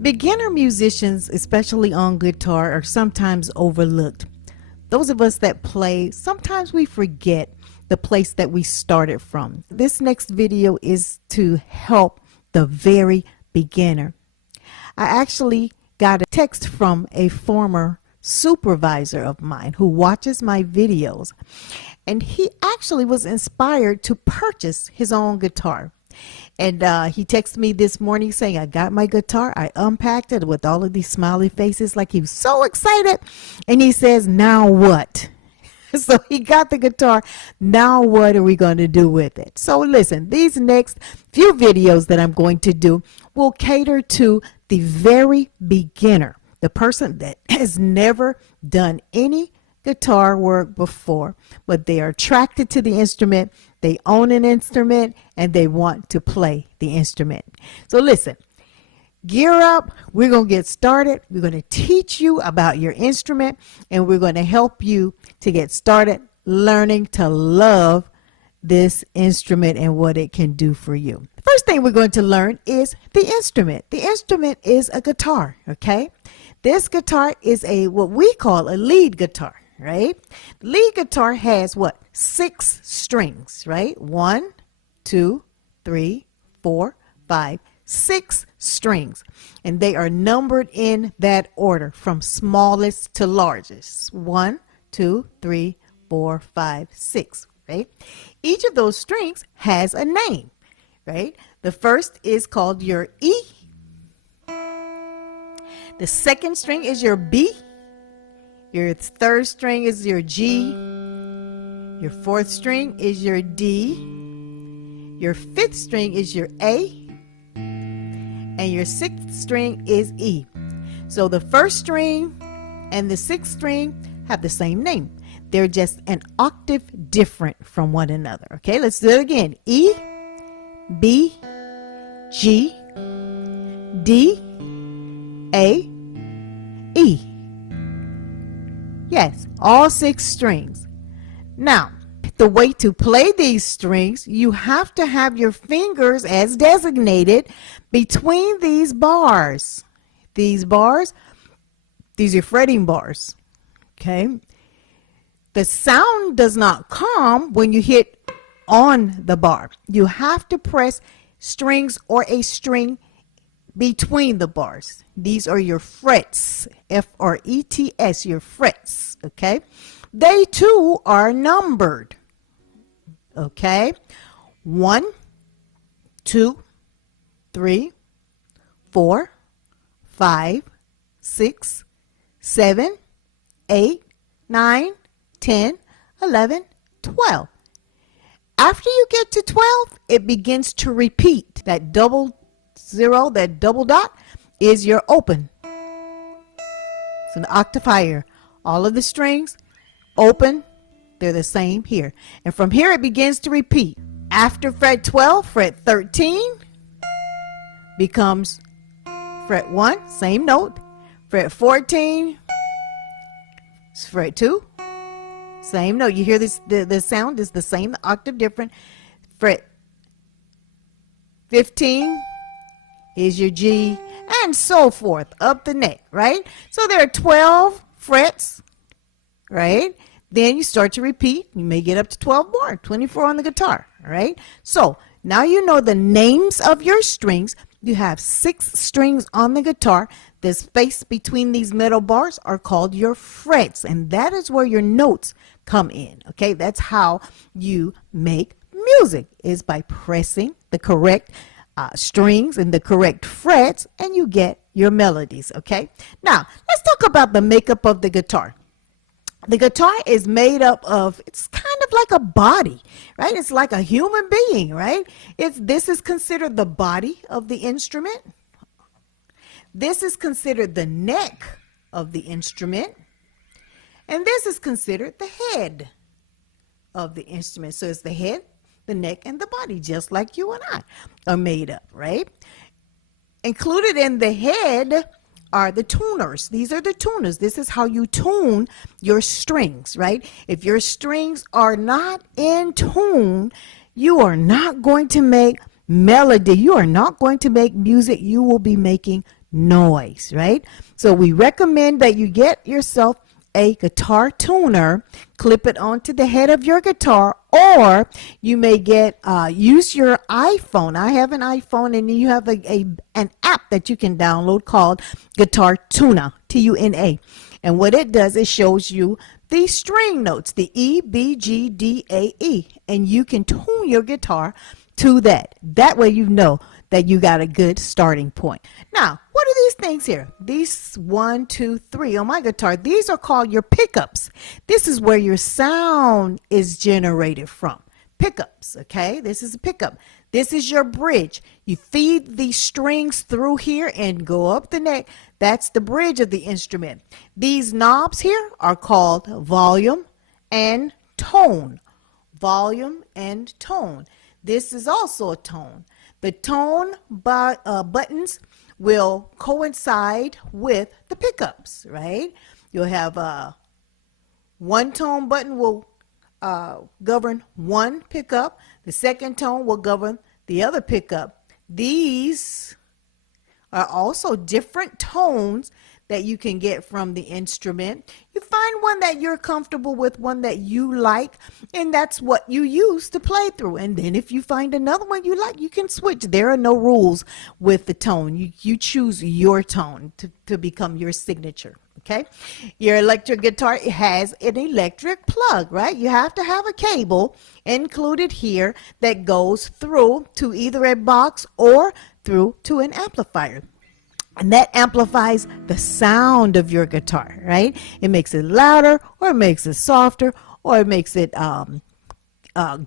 Beginner musicians, especially on guitar, are sometimes overlooked. Those of us that play, sometimes we forget the place that we started from. This next video is to help the very beginner. I actually got a text from a former supervisor of mine who watches my videos, and he actually was inspired to purchase his own guitar. And he texted me this morning saying, I got my guitar, I unpacked it with all of these smiley faces, like he was so excited. And he says, now what? So he got the guitar. Now what are we going to do with it? So listen, these next few videos that I'm going to do will cater to the very beginner, the person that has never done any guitar work before, but they are attracted to the instrument, they own an instrument, and they want to play the instrument. So listen, gear up, we're going to get started. We're going to teach you about your instrument, and we're going to help you to get started learning to love this instrument and what it can do for you. The first thing we're going to learn is the instrument. The instrument is a guitar, okay? This guitar is what we call a lead guitar, right? Lead guitar has what? 6 strings, right? 1, 2, 3, 4, 5, 6 strings. And they are numbered in that order from smallest to largest. 1, 2, 3, 4, 5, 6, right? Each of those strings has a name, right? The first is called your E. The second string is your B. Your third string is your G. Your fourth string is your D. Your fifth string is your A. And your sixth string is E. So the first string and the sixth string have the same name. They're just an octave different from one another. Okay, let's do it again. E, B, G, D, A, E. Yes, all 6 strings. Now, the way to play these strings, you have to have your fingers as designated between these bars. These bars, these are fretting bars. Okay? The sound does not come when you hit on the bar. You have to press strings or a string between the bars. These are your frets, F-R-E-T-S, your frets, okay? They too are numbered, okay? 1, 2, 3, 4, 5, 6, 7, 8, 9, 10, 11, 12. After you get to 12, it begins to repeat. That double zero, that double dot is your open. It's an octave higher. All of the strings open, they're the same here. And from here it begins to repeat. After fret 12, fret 13 becomes fret 1, same note. Fret 14, fret 2, same note. You hear this, the sound is the same, the octave different. Fret 15 is your G, and so forth up the neck, right? So there are 12 frets, right? Then you start to repeat. You may get up to 12 more, 24 on the guitar, all right? So now you know the names of your strings. You have 6 strings on the guitar. The space between these metal bars are called your frets, and that is where your notes come in, okay? That's how you make music, is by pressing the correct strings and the correct frets, and you get your melodies, okay? Now, let's talk about the makeup of the guitar. The guitar is made up of, it's kind of like a body, right? It's like a human being, right? This is considered the body of the instrument. This is considered the neck of the instrument. And this is considered the head of the instrument. So it's the head, the neck, and the body, just like you and I are made up, right? Included in the head are the tuners. These are the tuners. This is how you tune your strings, right? If your strings are not in tune, you are not going to make melody. You are not going to make music. You will be making noise, right? So we recommend that you get yourself a guitar tuner, clip it onto the head of your guitar, or you may get use your iPhone. I have an iPhone, and you have an app that you can download called Guitar Tuna, Tuna. And what it does, it shows you the string notes, the E, B, G, D, A, E, and you can tune your guitar to that. That way you know that you got a good starting point. Now, what are these things here? These 1, 2, 3 on my guitar, these are called your pickups. This is where your sound is generated from. Pickups, okay? This is a pickup. This is your bridge. You feed these strings through here and go up the neck. That's the bridge of the instrument. These knobs here are called volume and tone. Volume and tone. This is also a tone. The tone buttons will coincide with the pickups, right? You'll have one tone button will govern one pickup. The second tone will govern the other pickup. These are also different tones that you can get from the instrument. You find one that you're comfortable with, one that you like, and that's what you use to play through. And then if you find another one you like, you can switch. There are no rules with the tone. You choose your tone to become your signature. Okay, your electric guitar has an electric plug, right? You have to have a cable included here that goes through to either a box or through to an amplifier. And that amplifies the sound of your guitar, right? It makes it louder, or it makes it softer, or it makes it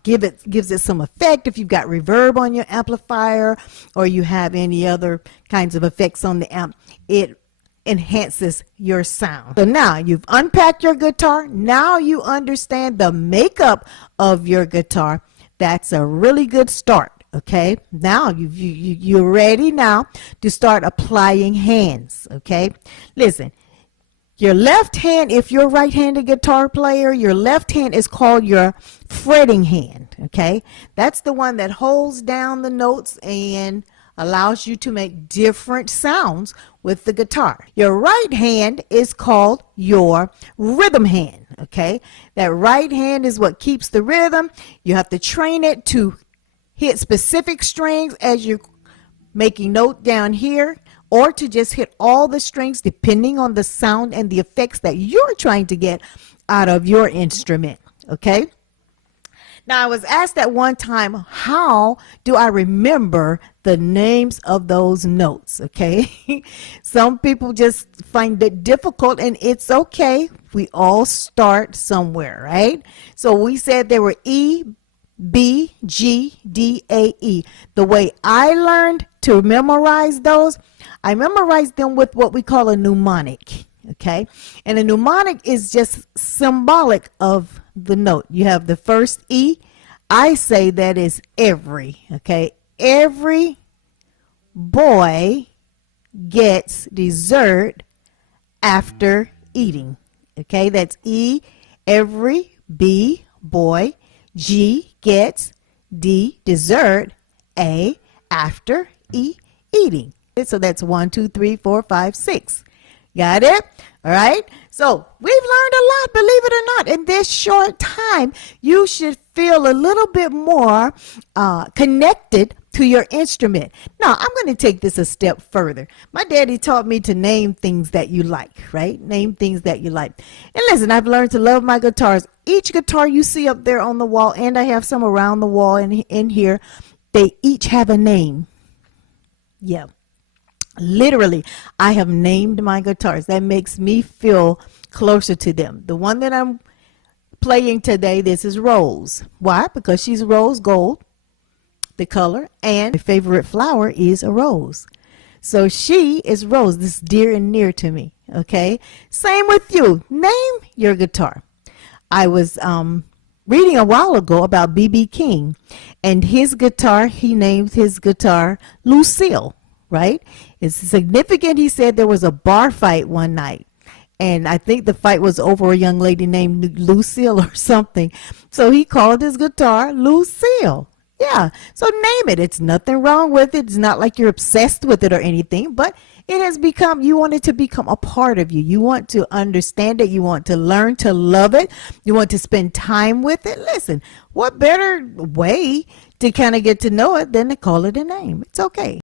gives it some effect if you've got reverb on your amplifier, or you have any other kinds of effects on the amp. It enhances your sound. So now you've unpacked your guitar. Now you understand the makeup of your guitar. That's a really good start. Okay, now you're ready now to start applying hands. Okay, listen, your left hand, if you're a right-handed guitar player, your left hand is called your fretting hand. Okay, that's the one that holds down the notes and allows you to make different sounds with the guitar. Your right hand is called your rhythm hand. Okay, that right hand is what keeps the rhythm. You have to train it to hit specific strings as you're making note down here, or to just hit all the strings depending on the sound and the effects that you're trying to get out of your instrument. Okay, now I was asked at one time, how do I remember the names of those notes? Okay, some people just find it difficult, and it's okay. We all start somewhere, right? So we said there were E, B, G, D, A, E. The way I learned to memorize those, I memorized them with what we call a mnemonic. Okay, and a mnemonic is just symbolic of the note. You have the first E. I say that is every. Okay, every boy gets dessert after eating. Okay, that's E, every, B, boy, G, gets, D, dessert, A, after, E, eating. So that's 1, 2, 3, 4, 5, 6. Got it? All right. So we've learned a lot, believe it or not, in this short time. You should feel a little bit more connected to your instrument. Now, I'm going to take this a step further. My daddy taught me to name things that you like, right? Name things that you like. And listen, I've learned to love my guitars. Each guitar you see up there on the wall, and I have some around the wall and in here, they each have a name. Yeah. Literally, I have named my guitars. That makes me feel closer to them. The one that I'm playing today, this is Rose. Why? Because she's rose gold, the color, and my favorite flower is a rose. So she is Rose. This is dear and near to me. Okay. Same with you. Name your guitar. I was reading a while ago about B.B. King, and his guitar, he named his guitar Lucille. Right? It's significant. He said there was a bar fight one night, and I think the fight was over a young lady named Lucille or something. So he called his guitar Lucille. Yeah, so name it. It's nothing wrong with it. It's not like you're obsessed with it or anything, but it has become, you want it to become a part of you. You want to understand it. You want to learn to love it. You want to spend time with it. Listen, what better way to kind of get to know it than to call it a name? It's okay.